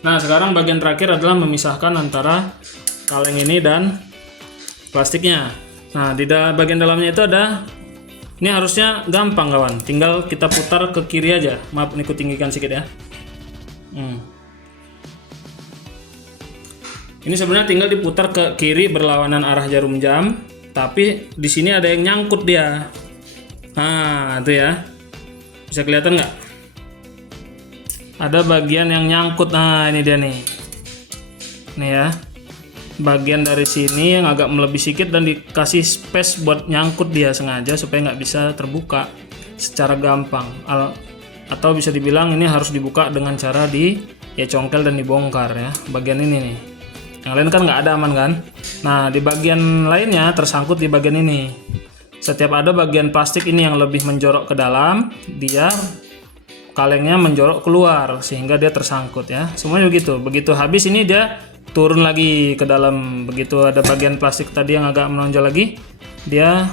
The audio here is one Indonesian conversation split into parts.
Nah, sekarang bagian terakhir adalah memisahkan antara kaleng ini dan plastiknya. Nah, di bagian dalamnya itu ada, ini harusnya gampang kawan, tinggal kita putar ke kiri aja. Maaf, ini ku tinggikan sedikit ya. Ini sebenarnya tinggal diputar ke kiri berlawanan arah jarum jam, tapi di sini ada yang nyangkut dia. Nah, itu ya. Bisa kelihatan nggak? Ada bagian yang nyangkut. Nah, ini dia nih. Nih ya. Bagian dari sini yang agak melebih sedikit dan dikasih space buat nyangkut dia sengaja supaya nggak bisa terbuka secara gampang. Atau bisa dibilang ini harus dibuka dengan cara congkel dan dibongkar ya. Bagian ini nih. Yang lain kan nggak ada, aman kan? Nah, di bagian lainnya tersangkut di bagian ini. Setiap ada bagian plastik ini yang lebih menjorok ke dalam, dia kalengnya menjorok keluar sehingga dia tersangkut ya. Semuanya begitu. Begitu habis ini dia turun lagi ke dalam. Begitu ada bagian plastik tadi yang agak menonjol lagi, dia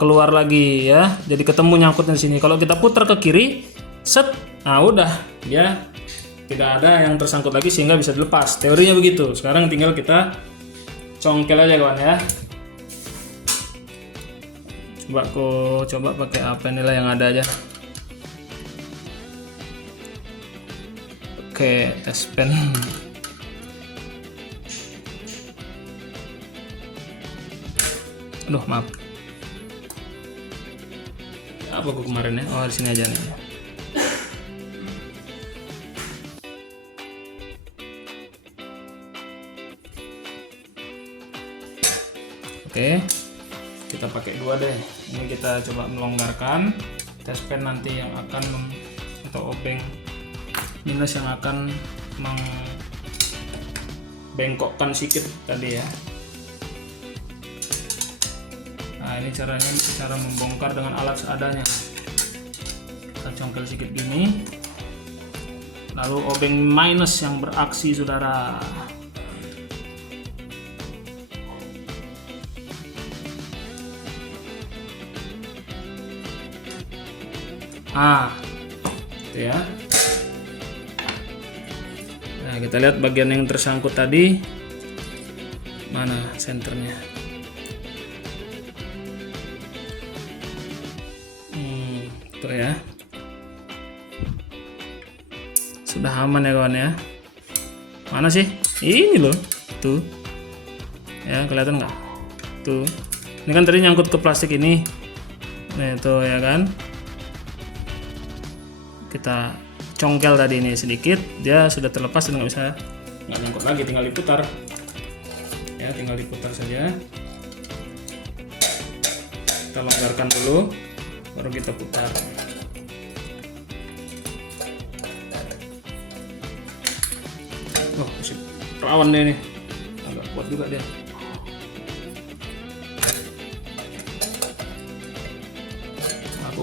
keluar lagi ya. Jadi ketemu nyangkutnya di sini. Kalau kita putar ke kiri, set, nah udah ya. Tidak ada yang tersangkut lagi sehingga bisa dilepas. Teorinya begitu. Sekarang tinggal kita congkel aja kawan ya. Coba pakai apa inilah yang ada aja. Oke, S pen. Aduh, maaf. Apa gua kemarin ya? Oh, di sini aja nih. Oke, kita pakai dua deh. Ini kita coba melonggarkan. Test pen nanti yang akan atau obeng minus yang akan membengkokkan sedikit tadi ya. Nah, ini caranya, cara membongkar dengan alat seadanya. Kita congkel sedikit gini. Lalu obeng minus yang beraksi, saudara. Itu ya. Nah, kita lihat bagian yang tersangkut tadi mana senternya. Tuh ya. Sudah aman ya kawan ya. Mana sih? Ini loh. Tuh. Ya, kelihatan nggak? Tuh. Ini kan tadi nyangkut ke plastik ini. Nah, itu ya kan. Kita congkel tadi ini sedikit, dia sudah terlepas dan nggak nyangkut lagi, tinggal diputar ya, tinggal diputar saja. Kita longgarkan dulu baru kita putar. Masih rawan deh ini, agak kuat juga dia.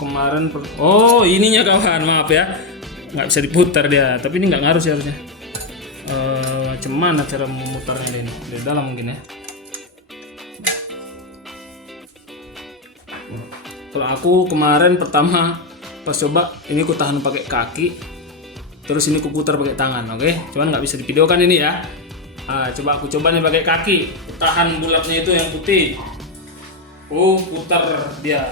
Kemarin ininya kawan, maaf ya, nggak bisa diputar dia, tapi ini nggak ngaruh sih harusnya. Cuman cara memutarnya ini dari dalam mungkin ya. Kalau aku kemarin pertama pas coba ini ku tahan pakai kaki, terus ini ku putar pakai tangan, oke? Cuman nggak bisa divideokan ini ya. Coba aku coba nih pakai kaki, tahan bulatnya itu yang putih. Putar dia.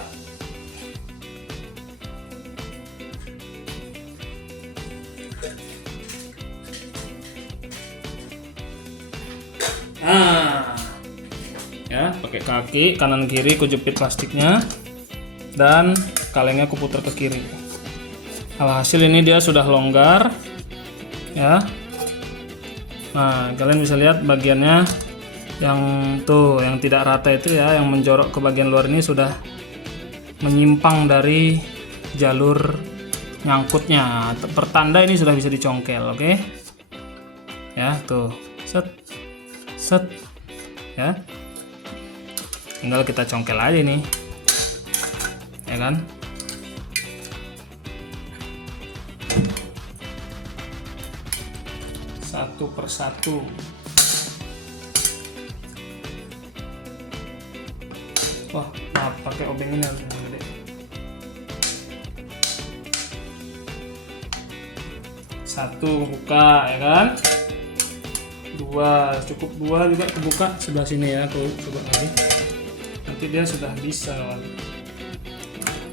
Ya, pakai kaki kanan kiri ku jepit plastiknya dan kalengnya ku putar ke kiri. Alhasil ini dia sudah longgar ya. Nah, kalian bisa lihat bagiannya yang tidak rata itu ya, yang menjorok ke bagian luar ini sudah menyimpang dari jalur nyangkutnya. Pertanda ini sudah bisa dicongkel, oke? Ya, tuh. Set ya, tinggal kita congkel aja nih ya kan. Satu persatu. Wah, maaf, pakai obeng ini harus gede. Satu buka, ya kan? Dua, cukup dua juga kebuka sebelah sini ya. Aku coba lagi. Nanti dia sudah bisa.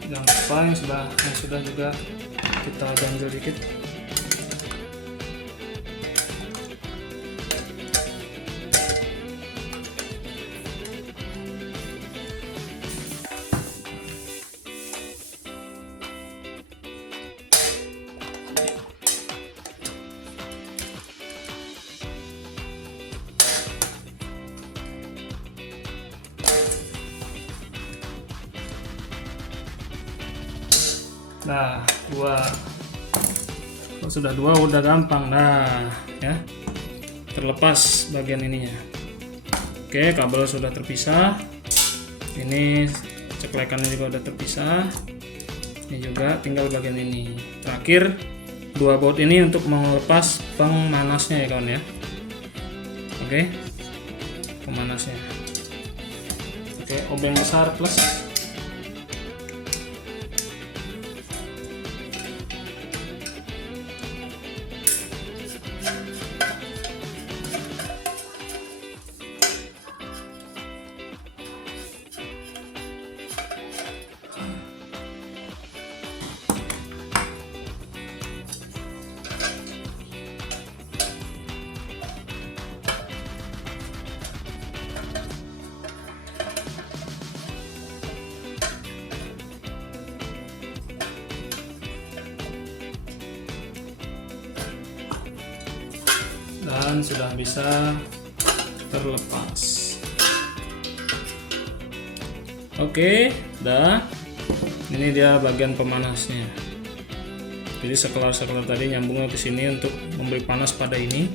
Jangan lupa yang sudah juga kita ganjel dikit. Nah, dua. Kalau sudah dua udah gampang. Nah, ya. Terlepas bagian ininya. Oke, kabel sudah terpisah. Ini ceklekannya juga udah terpisah. Ini juga tinggal bagian ini. Terakhir, dua baut ini untuk melepas pemanasnya ya kawan ya. Oke. Pemanasnya. Oke, obeng besar plus. Dan sudah bisa terlepas. Oke, dah. Ini dia bagian pemanasnya. Jadi sekelar-sekelar tadi nyambungnya ke sini untuk memberi panas pada ini.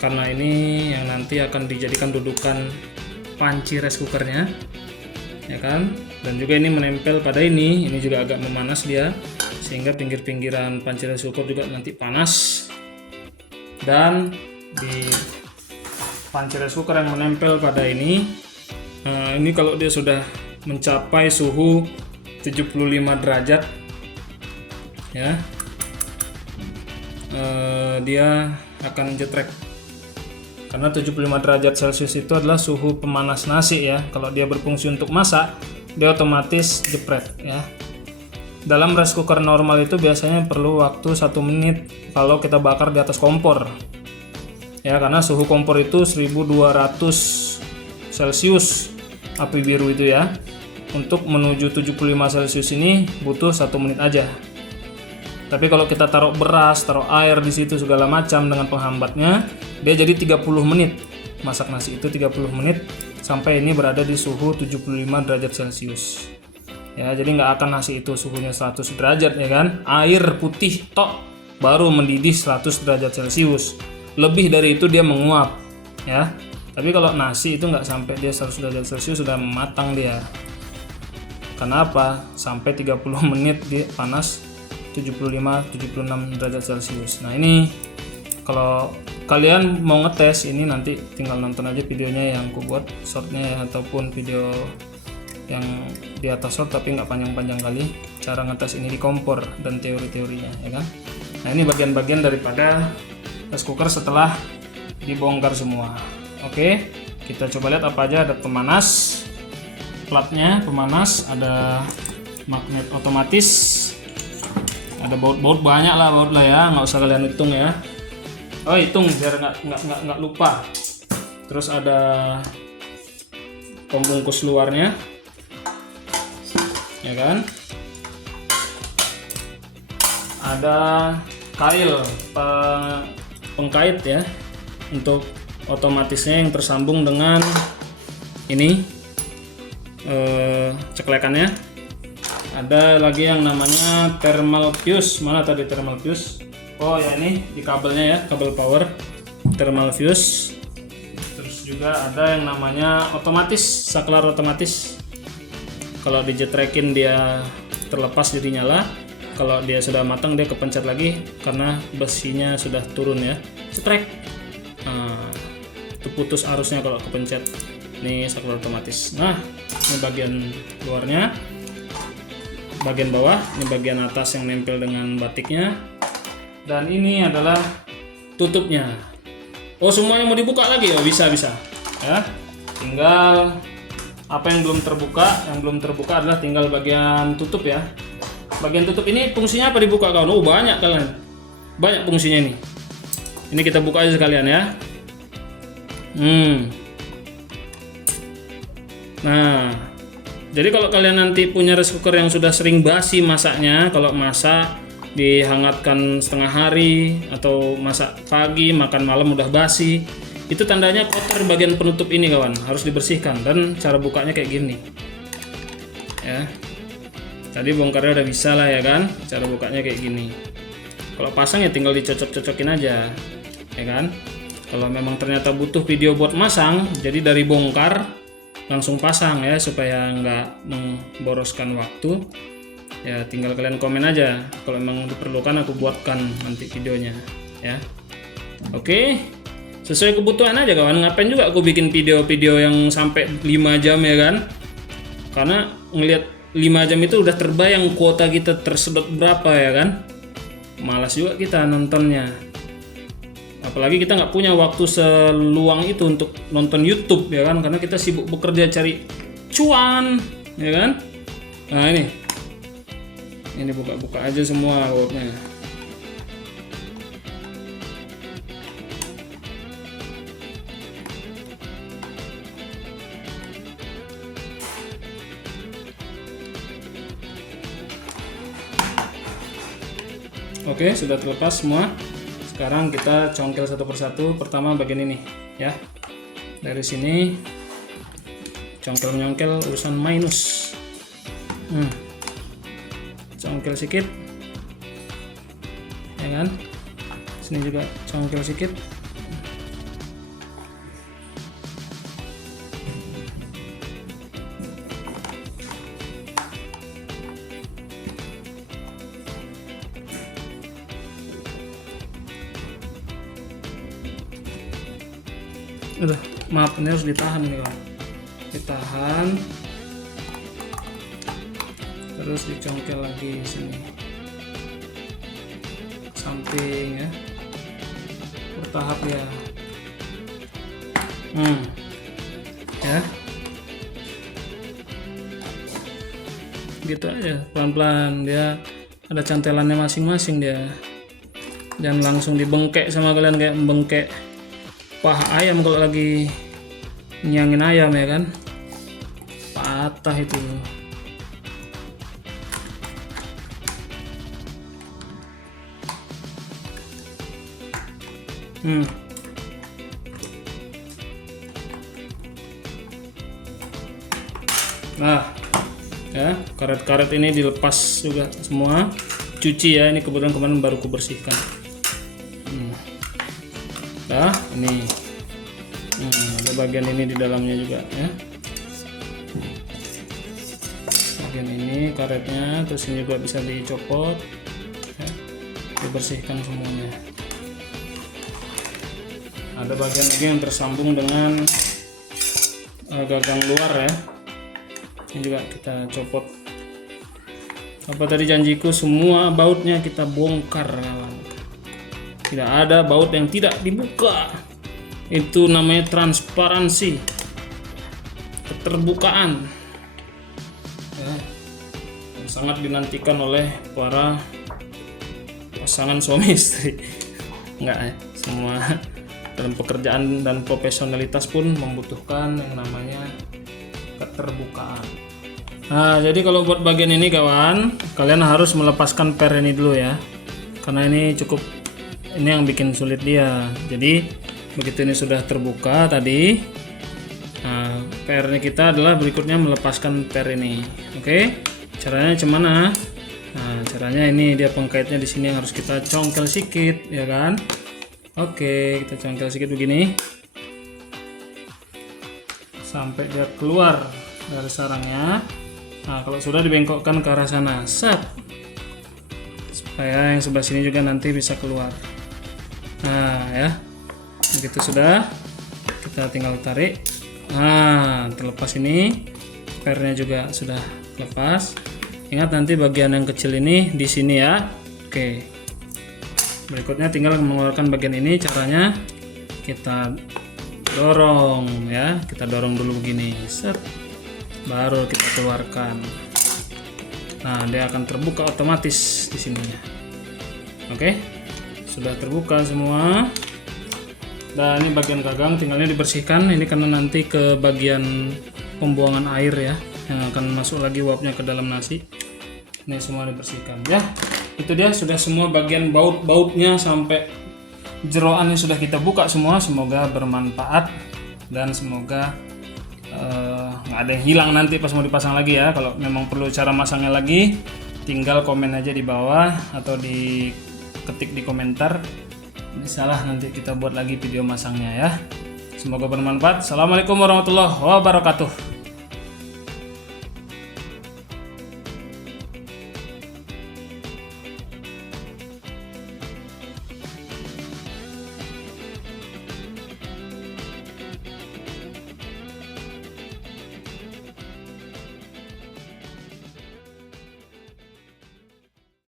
Karena ini yang nanti akan dijadikan dudukan panci rice cookernya, ya kan? Dan juga ini menempel pada ini juga agak memanas dia, sehingga pinggir-pinggiran panci rice cooker juga nanti panas. Dan di panci rice cooker yang menempel pada ini kalau dia sudah mencapai suhu 75 derajat ya, dia akan jetrek. Karena 75 derajat Celcius itu adalah suhu pemanas nasi ya. Kalau dia berfungsi untuk masak, dia otomatis jepret ya. Dalam rice cooker normal itu biasanya perlu waktu 1 menit kalau kita bakar di atas kompor. Ya, karena suhu kompor itu 1200 Celcius api biru itu ya. Untuk menuju 75 Celcius ini butuh 1 menit aja. Tapi kalau kita taruh beras, taruh air di situ segala macam dengan penghambatnya, dia jadi 30 menit. Masak nasi itu 30 menit sampai ini berada di suhu 75 derajat Celcius. Ya, jadi nggak akan nasi itu suhunya 100 derajat ya kan. Air putih tok baru mendidih 100 derajat Celcius. Lebih dari itu dia menguap ya. Tapi kalau nasi itu nggak sampai dia 100 derajat Celcius sudah matang dia. Kenapa? Sampai 30 menit di panas 75-76 derajat Celcius. Nah, ini kalau kalian mau ngetes ini nanti tinggal nonton aja videonya yang aku buat shortnya ya, ataupun video yang di atas short tapi nggak panjang-panjang kali, cara ngetes ini di kompor dan teori-teorinya ya kan. Nah, ini bagian-bagian daripada rice cooker setelah dibongkar semua. Oke, kita coba lihat apa aja. Ada pemanas, platnya pemanas, ada magnet otomatis, ada baut-baut banyak lah, baut lah ya, nggak usah kalian hitung ya. Oh, hitung biar nggak lupa. Terus ada pembungkus luarnya ya kan, ada kail pengkait ya untuk otomatisnya yang tersambung dengan ini ceklekannya. Ada lagi yang namanya thermal fuse. Mana tadi thermal fuse? Oh ya, ini di kabelnya ya, kabel power thermal fuse. Terus juga ada yang namanya otomatis, saklar otomatis. Kalau dijetrekin dia terlepas jadi nyala. Kalau dia sudah matang dia kepencet lagi karena besinya sudah turun ya. Cetrek. Nah, itu putus arusnya kalau kepencet. Ini saklar otomatis. Nah, ini bagian luarnya. Bagian bawah, ini bagian atas yang nempel dengan batiknya. Dan ini adalah tutupnya. Oh, semuanya mau dibuka lagi? Oh, bisa ya. Tinggal apa yang belum terbuka. Yang belum terbuka adalah tinggal bagian tutup ya. Bagian tutup ini fungsinya apa dibuka kawan? Oh, banyak kalian. Banyak fungsinya ini. Ini kita buka aja sekalian ya. Nah, jadi kalau kalian nanti punya rice cooker yang sudah sering basi masaknya, kalau masak dihangatkan setengah hari atau masak pagi makan malam udah basi, itu tandanya kotor bagian penutup ini kawan, harus dibersihkan. Dan cara bukanya kayak gini ya. Tadi bongkarnya udah bisa lah ya kan, cara bukanya kayak gini. Kalau pasang ya tinggal dicocok-cocokin aja ya kan. Kalau memang ternyata butuh video buat masang, jadi dari bongkar langsung pasang ya, supaya nggak memboroskan waktu. Ya tinggal kalian komen aja kalau memang diperlukan, aku buatkan nanti videonya ya. Oke, sesuai kebutuhan aja kawan. Ngapain juga aku bikin video-video yang sampai 5 jam ya kan, karena ngelihat 5 jam itu udah terbayang kuota kita tersedot berapa ya kan. Malas juga kita nontonnya, apalagi kita nggak punya waktu seluang itu untuk nonton YouTube ya kan, karena kita sibuk bekerja cari cuan ya kan. Nah ini buka-buka aja semua bautnya. Oke, sudah terlepas semua. Sekarang kita congkel satu persatu. Pertama bagian ini ya. Dari sini congkel-nyongkel urusan minus. Congkel sedikit ya kan, sini juga congkel sedikit. Udah, maaf, ini harus ditahan nih kawan, ditahan. Terus dicongkel lagi sini samping ya, bertahap ya. Ya gitu aja, pelan-pelan, dia ada cantelannya masing-masing dia. Jangan langsung dibengkek sama kalian kayak membengkek paha ayam kalau lagi nyangin ayam ya kan, patah itu. Nah ya, karet-karet ini dilepas juga semua, cuci ya. Ini kebetulan kemarin baru kubersihkan. Nah ini ada bagian ini di dalamnya juga ya, bagian ini karetnya. Terus ini juga bisa dicopot ya, dibersihkan semuanya. Ada bagian lagi yang tersambung dengan gagang luar ya, ini juga kita copot. Apa tadi janjiku, semua bautnya kita bongkar kawan. Tidak ada baut yang tidak dibuka. Itu namanya transparansi, keterbukaan ya, yang sangat dinantikan oleh para pasangan suami istri. Enggak ya, semua dalam pekerjaan dan profesionalitas pun membutuhkan yang namanya keterbukaan. Nah, jadi kalau buat bagian ini kawan, kalian harus melepaskan per ini dulu ya, karena ini cukup, ini yang bikin sulit dia. Jadi begitu ini sudah terbuka tadi, nah PR-nya kita adalah berikutnya melepaskan per ini. Oke, caranya gimana? Nah, caranya ini dia pengkaitnya di sini yang harus kita congkel sedikit ya kan. Oke, kita congkel sedikit begini sampai dia keluar dari sarangnya. Nah, kalau sudah dibengkokkan ke arah sana, set, supaya yang sebelah sini juga nanti bisa keluar. Nah ya, begitu sudah, kita tinggal tarik. Nah, terlepas ini, pernya juga sudah lepas. Ingat nanti bagian yang kecil ini di sini ya. Oke, Berikutnya tinggal mengeluarkan bagian ini. Caranya kita dorong ya, kita dorong dulu begini, set, baru kita keluarkan. Nah, dia akan terbuka otomatis di sininya. Oke, sudah terbuka semua. Dan ini bagian gagang tinggalnya dibersihkan. Ini karena nanti ke bagian pembuangan air ya, yang akan masuk lagi uapnya ke dalam nasi. Ini semua dibersihkan ya. Itu dia, sudah semua bagian baut-bautnya sampai jeroannya sudah kita buka semua. Semoga bermanfaat dan semoga nggak ada yang hilang nanti pas mau dipasang lagi ya. Kalau memang perlu cara masangnya lagi, tinggal komen aja di bawah atau diketik di komentar. Insyaallah nanti kita buat lagi video masangnya ya. Semoga bermanfaat. Assalamualaikum warahmatullahi wabarakatuh.